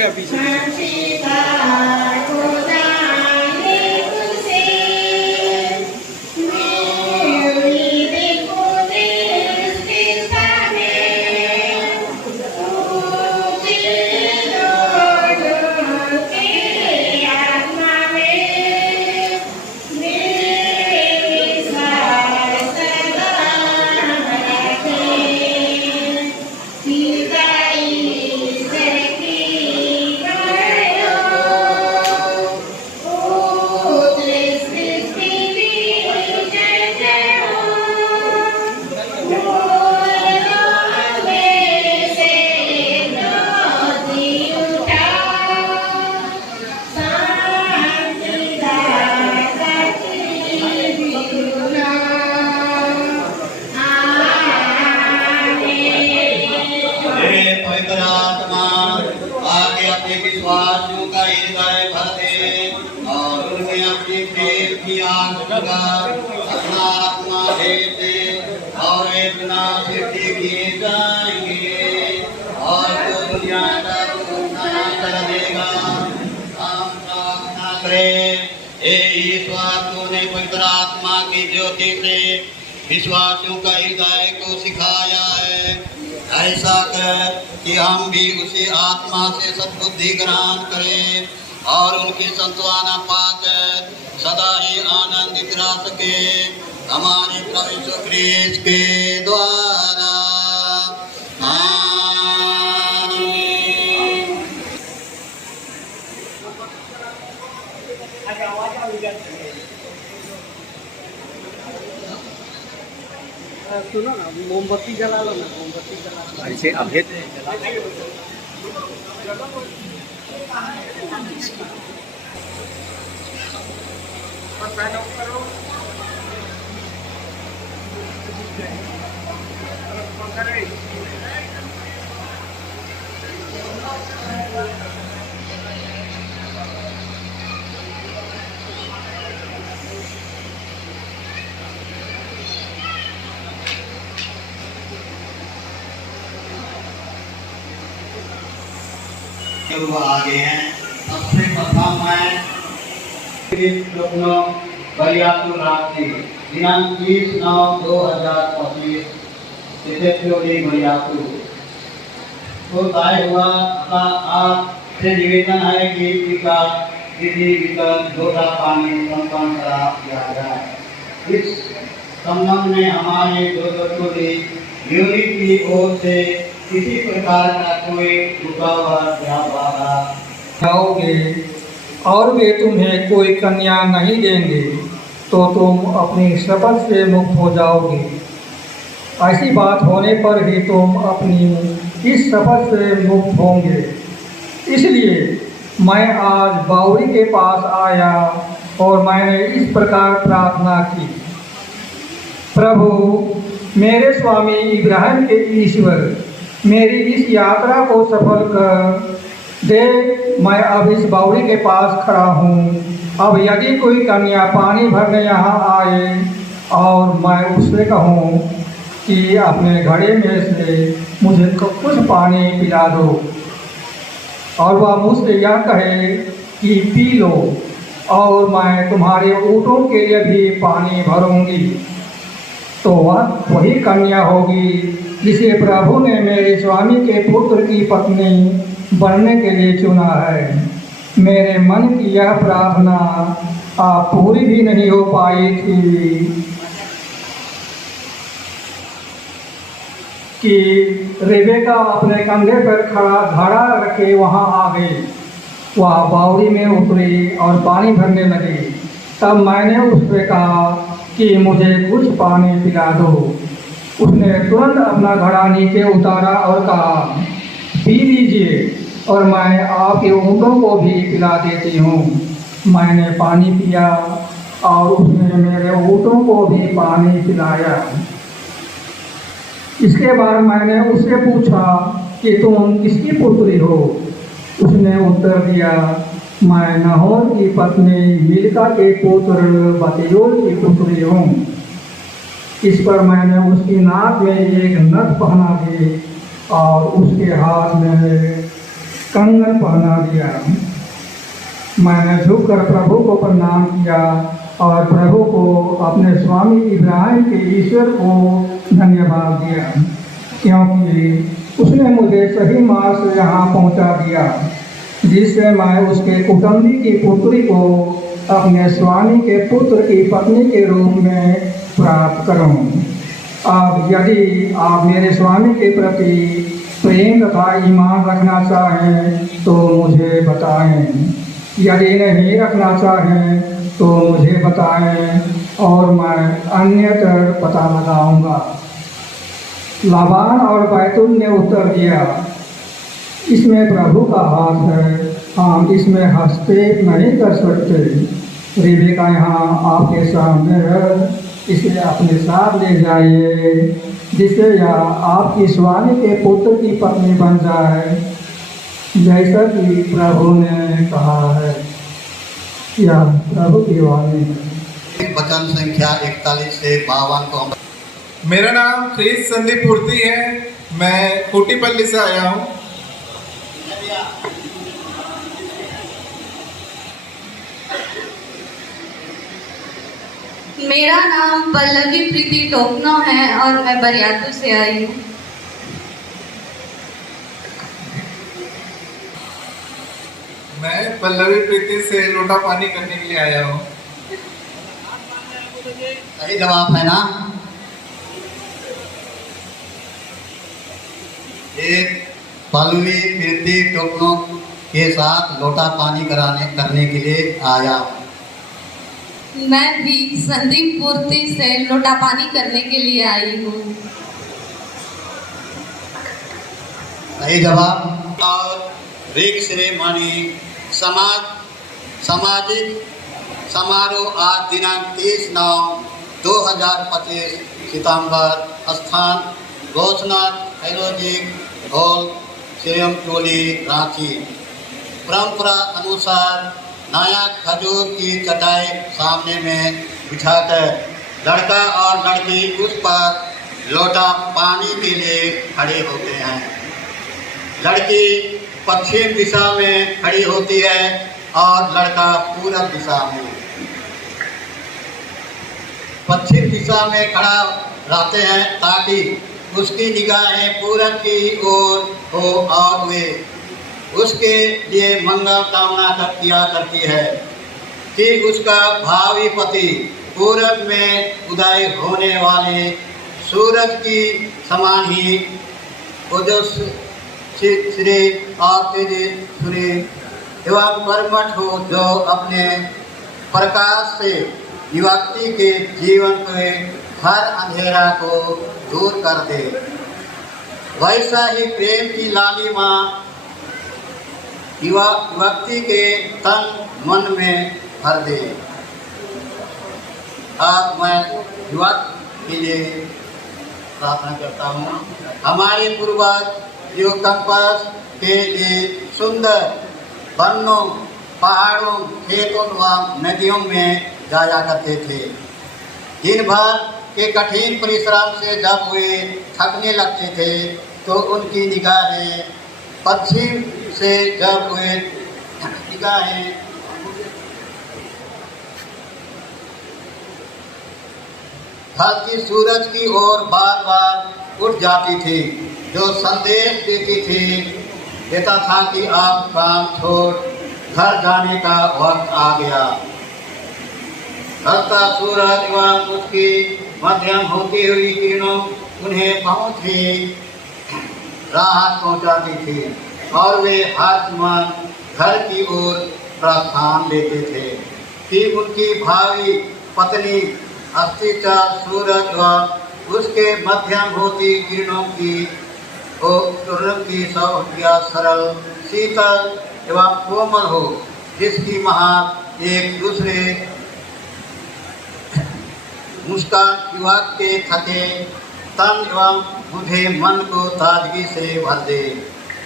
कृपया पीछे विश्वासियों का हृदय भर दे और उनमें अपनी प्रेम की आग जगा अपना आत्मा भेज दे और वे बिना सृष्टि किए जाएंगे और तो दुनिया का नया कर देगा। हम प्रार्थना करें, हे ईश्वर तूने पवित्र आत्मा की ज्योति से विश्वासियों का हृदय को सिखाया है, ऐसा कर कि हम भी उसी आत्मा से सद्बुद्धि ग्रहण करें और उनकी संताना पाकर सदा ही आनंदित रह सके हमारे प्रभु यीशु ख्रीस्त के द्वारा। सुनो ना, मोमबत्ती जला लो ना, मोमबत्ती जला लो। ऐसे अभेद आगे हैं। सबसे प्रथम है दिनांक 30/9/2025 तो तय हुआ आपसे निवेदन है कि टीका विधि विकल्प लोटा पानी संपन्न करा दिया जाए। इस संबंध में हमारे यूनिट की ओर से किसी प्रकार का कोई रुकावट या बाधा जाओगे और वे तुम्हें कोई कन्या नहीं देंगे तो तुम अपनी शपथ से मुक्त हो जाओगे। ऐसी बात होने पर ही तुम अपनी इस शपथ से मुक्त होंगे। इसलिए मैं आज बावड़ी के पास आया और मैंने इस प्रकार प्रार्थना की, प्रभु मेरे स्वामी इब्राहिम के ईश्वर, मेरी इस यात्रा को सफल कर दे। मैं अब इस बावड़ी के पास खड़ा हूँ। अब यदि कोई कन्या पानी भरने यहाँ आए और मैं उससे कहूँ कि अपने घड़े में से मुझे कुछ पानी पिला दो और वह मुझसे यह कहे कि पी लो और मैं तुम्हारे ऊँटों के लिए भी पानी भरूँगी, तो वह वही कन्या होगी जिसे प्रभु ने मेरे स्वामी के पुत्र की पत्नी बनने के लिए चुना है। मेरे मन की यह प्रार्थना आप पूरी भी नहीं हो पाई थी कि रेबेका अपने कंधे पर खड़ा घड़ा रखे वहाँ आ गई। वह बावड़ी में उतरी और पानी भरने लगी। तब मैंने उससे कहा कि मुझे कुछ पानी पिला दो। उसने तुरंत अपना घड़ा नीचे उतारा और कहा, पी लीजिए और मैं आपके ऊँटों को भी पिला देती हूँ। मैंने पानी पिया और उसने मेरे ऊँटों को भी पानी पिलाया। इसके बाद मैंने उससे पूछा कि तुम किसकी पुत्री हो? उसने उत्तर दिया, मैं नहोर की पत्नी मिल्का के पुत्र बतूएल की पुत्री हूँ। इस पर मैंने उसकी नाक में एक नथ पहना दी और उसके हाथ में कंगन पहना दिया। मैंने झुककर प्रभु को प्रणाम किया और प्रभु को अपने स्वामी इब्राहिम के ईश्वर को धन्यवाद दिया, क्योंकि उसने मुझे सही मार्ग से यहाँ पहुँचा दिया, जिससे मैं उसके कुटुंबी की पुत्री को अपने स्वामी के पुत्र की पत्नी के रूप में प्राप्त करूं। अब यदि आप मेरे स्वामी के प्रति प्रेम तथा ईमान रखना चाहें तो मुझे बताएं, यदि नहीं रखना चाहें तो मुझे बताएं और मैं अन्यत्र पता लगाऊंगा। लाबान और बैतूल ने उत्तर दिया, इसमें प्रभु का हाथ है, हम इसमें हस्तक्षेप नहीं कर सकते। रिबेका यहाँ आपके सामने है, इसे अपने साथ ले जाइए, जिससे यह आपकी स्वामी के पुत्र की पत्नी बन जाए, जैसा कि प्रभु ने कहा है। यह प्रभु की वाणी है। वचन संख्या 41 से 52 को हम। मेरा नाम क्रिस संदीप पूर्ति है, मैं कोटीपल्ली से आया हूँ। मेरा नाम पल्लवी प्रीति टोकनो है और मैं बरियातू से आई हूँ। मैं पल्लवी प्रीति से लोटा पानी करने के लिए आया हूँ। सही जवाब है ना? एक पल्लवी प्रीति टोकनो के साथ लोटा पानी करने के लिए आया। मैं भी संदीप पूर्ति से लोटा पानी करने के लिए आई हूँ। सही जवाब। और रिक सेरेमनी सामाजिक समारोह आज दिनांक 30/9/2025 सितंबर, स्थान गोसनाथ हाइड्रोजिक हॉल, सीएम टोली, रांची। परंपरा अनुसार नया खजूर की चटाई सामने में बिछाकर लड़का और लड़की उस पर लोटा पानी के लिए खड़े होते हैं। लड़की पश्चिम दिशा में खड़ी होती है और लड़का पूर्व दिशा में। पश्चिम दिशा में खड़ा रहते हैं ताकि उसकी निगाहें पूरब की ओर हो और वे उसके लिए मंगल कामना किया करती है कि उसका भावी पति पूरब में उदय होने वाले सूरज की समान ही ओजस्वी और तेजस्वी एवं कर्मठ हो, जो अपने प्रकाश से युवती के जीवन के हर अंधेरा को दूर कर दे। वैसा ही प्रेम की लालिमा युवती के तन मन में भर दे। आज मैं युवक के लिए प्रार्थना करता हूँ। हमारे पूर्वज जो कंपास के लिए सुंदर वनों, पहाड़ों, खेतों व नदियों में जाया करते थे। दिन भर के कठिन परिश्रम से जब वे थकने लगते थे तो उनकी निगाहें पश्चिम से जब वे निगाहें ढलती सूरज की ओर बार बार उठ जाती थी, जो संदेश देता था कि आप काम छोड़ घर जाने का वक्त आ गया। ढलता सूरज एवं उसकी मध्यम होती हुई किरणों उन्हें बहुत ही राहत पहुंचाती थी और वे हर मन घर की ओर प्रस्थान लेते थे कि उनकी भावी पत्नी अस्तित्व सूरज व उसके मध्यम होती किरणों की सौख्या सरल, शीतल एवं कोमल हो, जिसकी महक एक दूसरे मुस्कान युवक के थके तन एवं बुढ़े मन को ताजगी से भर दे।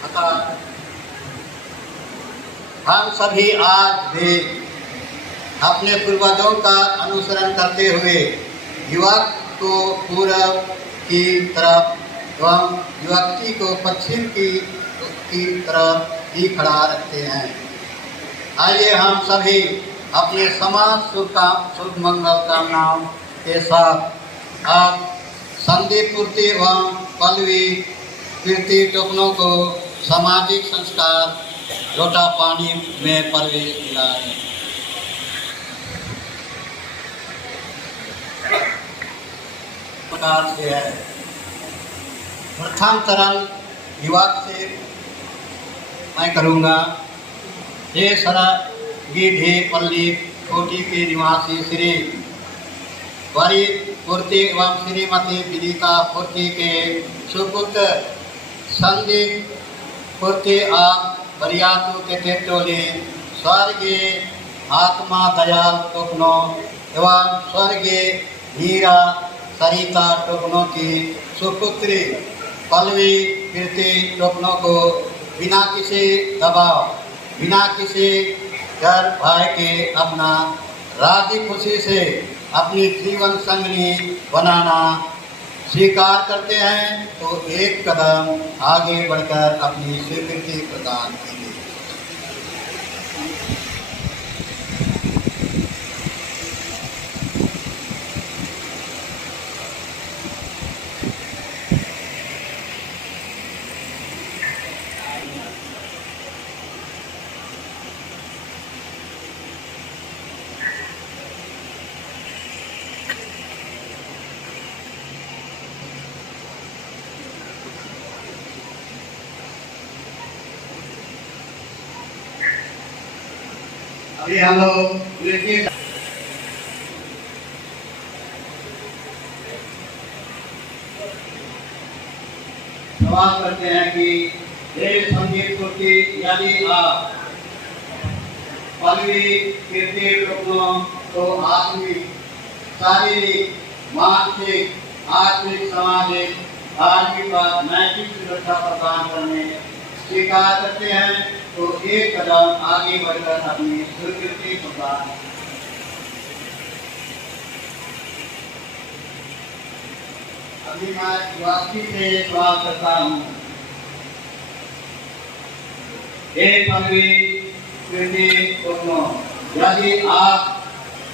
अतः हम सभी आज भी अपने पूर्वजों का अनुसरण करते हुए युवक को पूरब की तरफ एवं युवती को पश्चिम की तरफ ही खड़ा रखते हैं। आइए हम सभी अपने समाज शुभ मंगल कामनाओं के साथ आप संदीप पूर्ति एवं पल्लवी कीर्ति टोकनों को सामाजिक संस्कार लोटा पानी में प्रवेश दिलाएं। प्रकार से है। प्रथम चरण युवक से मैं करूँगा। ये सरा गिढ़े पल्ली कोटी के निवासी श्री वरी पूर्ति एवं श्रीमती विदिता पूर्ति के सुपुत्र संदीप पूर्ति आप बरियातु के टोले स्वर्गीय आत्मा दयाल टोकनों एवं स्वर्गीय हीरा सरिता टोकनों की सुपुत्री पल्लवी कीर्ति टोकनों को बिना किसी दबाव, बिना किसी डर भय के अपना राजी खुशी से अपनी जीवन संगनी बनाना स्वीकार करते हैं तो एक कदम आगे बढ़कर अपनी स्वीकृति प्रदान कीजिए। अभी हम लोग सवाल करते हैं कि देव संगीत पूर्ति यदि आप पल्लवी कीर्ति टोकनों को आत्मिक, शारीरिक, मानसिक, आर्थिक, सामाजिक, धार्मिक और नैतिक सुरक्षा प्रदान करने स्वीकार करते हैं तो एक कदम आगे बढ़कर अपनी स्वीकृति प्रदान। अभी मैं वापसी से सवाल करता हूँ। एक पल्लवी कीर्ति टोकनों, यदि आप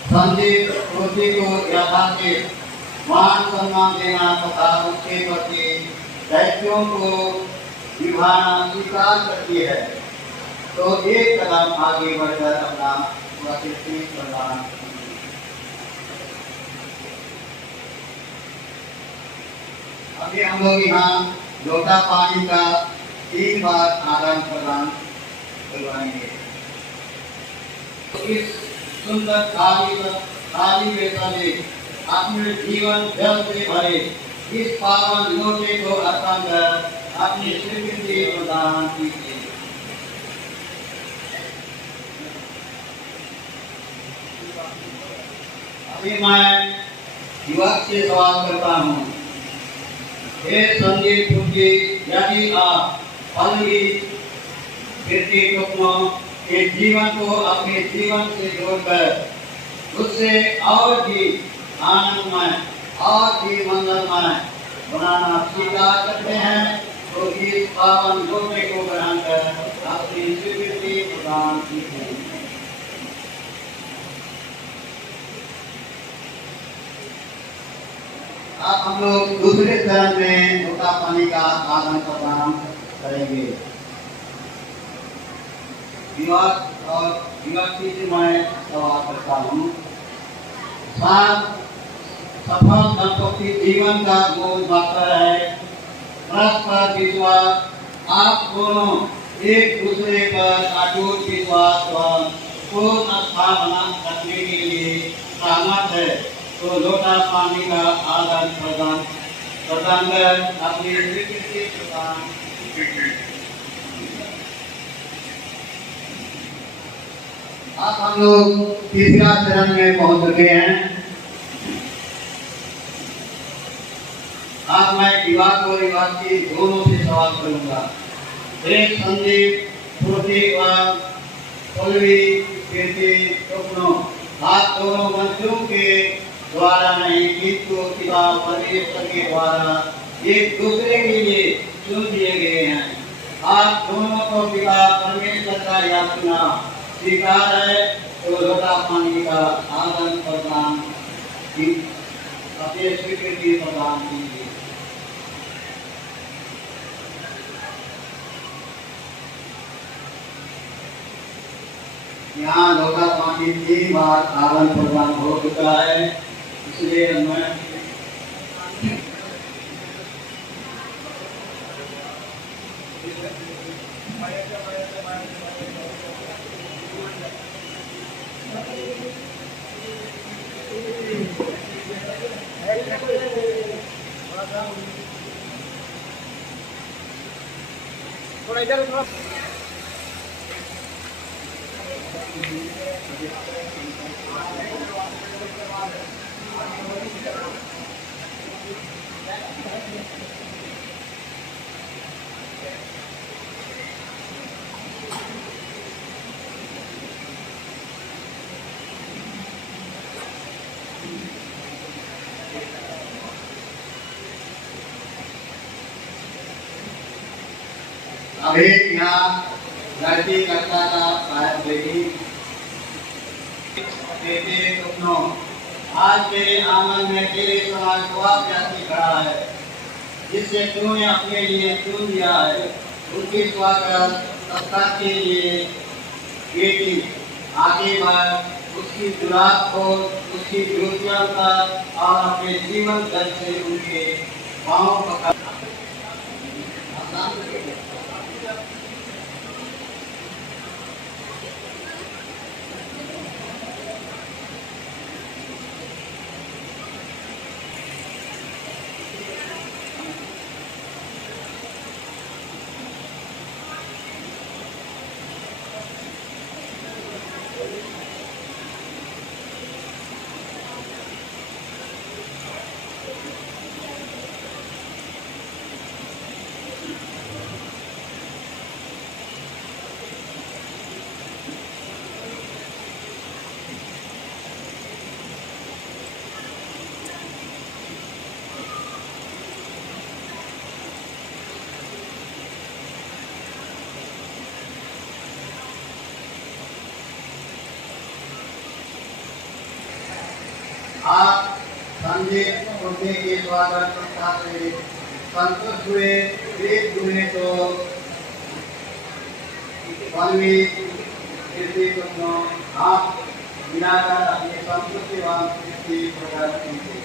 संदीप पूर्ति को यथाचित मान सम्मान देना तथा उसके प्रति दायित्वों को निभाना स्वीकार करती है तो एक कदम आगे बढ़कर अपना स्वीकृति प्रदान। अभी हम लोग यहाँ लोटा पानी का 3 बार आदान प्रदान करवाएंगे। तो इस सुंदर थाली में सजे अपने जीवन जल से भरे इस पावन लोटे को अर्पण कर अपनी स्वीकृति प्रदान कीजिए। अभी मैं युवक से सवाल करता हूँ। हे संदीप पूर्ति, यदि आप पल्लवी कीर्ति टोकनों के जीवन को अपने जीवन से जोड़कर उससे और भी आनंदमय और भी मंगलमय बनाना स्वीकार करते हैं तो इस पावन लोटे को ग्रहण कर अपनी स्वीकृति प्रदान कीजिए। अब हम लोग दूसरे चरण में लोटा पानी का आदान प्रदान करेंगे। युवक और युवती से मैं सवाल करता हूँ। सफल दंपति जीवन का मूल मंत्र है परस्पर विश्वास। आप दोनों एक दूसरे पर अटूट विश्वास और पूर्ण आस्था बना रखने के लिए सहमत है तो लोटा पानी का आदान प्रदान कर अपनी स्वीकृति प्रदान। अब हम लोग तीसरा चरण में पहुंच चुके हैं। अब मैं युवक और युवती दोनों से सवाल करूंगा। एक संदीप पूर्ति और पल्लवी कीर्ति टोकनों, आप दोनों मंत्रों के द्वारा नहीं किंतु पिता परमेश्वर के द्वारा एक दूसरे के लिए चुन दिए गए हैं आप दोनों को पिता परमेश्वर का याचना स्वीकार है तो लोटा पानी का आदन प्रदान की अपने स्वीकृति प्रदान कीजिए। यहाँ लोटा पानी 3 बार आदन प्रदान हो चुका है, इसलिए मैं थोड़ा इधर थोड़ा अभी यहाँ लड़की करता था शायद बेटी बेटे सुनो, आज तेरे आंगन में तेरे समाज को जाति खड़ा है, जिससे तूने अपने लिए चुन लिया है। उसकी स्वागत सत्ता के लिए बेटी आगे बढ़, उसकी जुरात को, उसकी जरूरतों का और अपने जीवन दर से उनके पाँव पकड़। आप संदेश मुद्दे के स्वागत से संतुष्ट हुए, प्रेरित हुए तो आप मिलाकर अपने संतुष्टि प्रदान कीजिए।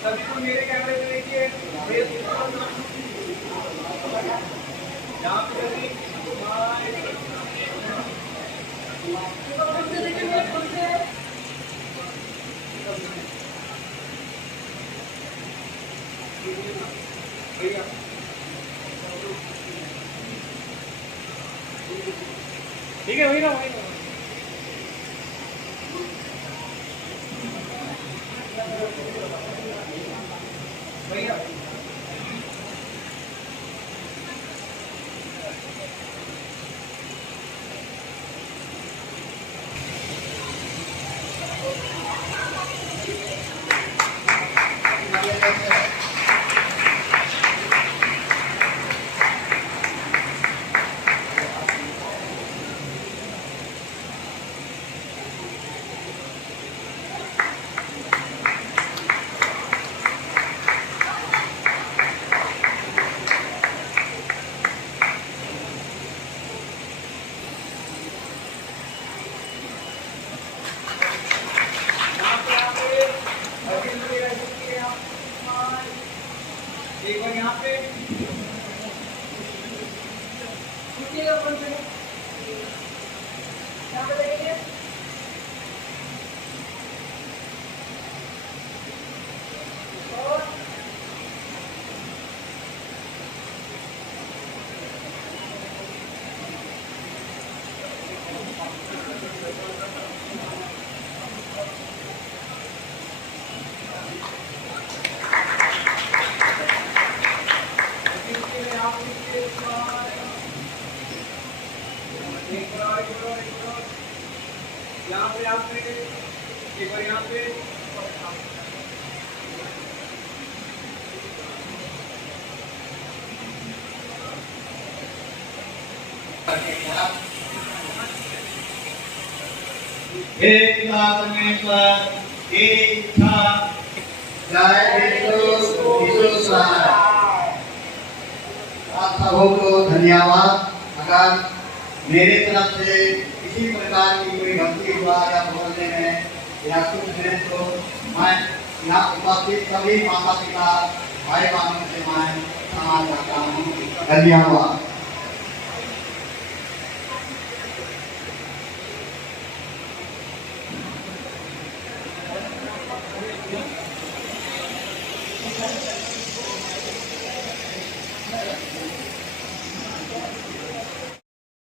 सभी को मेरे कैमरे में देखिए, यहाँ पे ठीक है, वही ना भैया। एक बार यहाँ पे यहाँ पे आप एक बार यहाँ पे हे पिता परमेश्वर हे इच्छा जय यीशु आप सबों को धन्यवाद। अगर मेरे तरफ से किसी प्रकार की कोई गलती हुआ या बोलने में या कुछ में तो मैं यहाँ उपस्थित सभी माता पिता भाई बहनों से मैं क्षमा चाहता हूँ। धन्यवाद।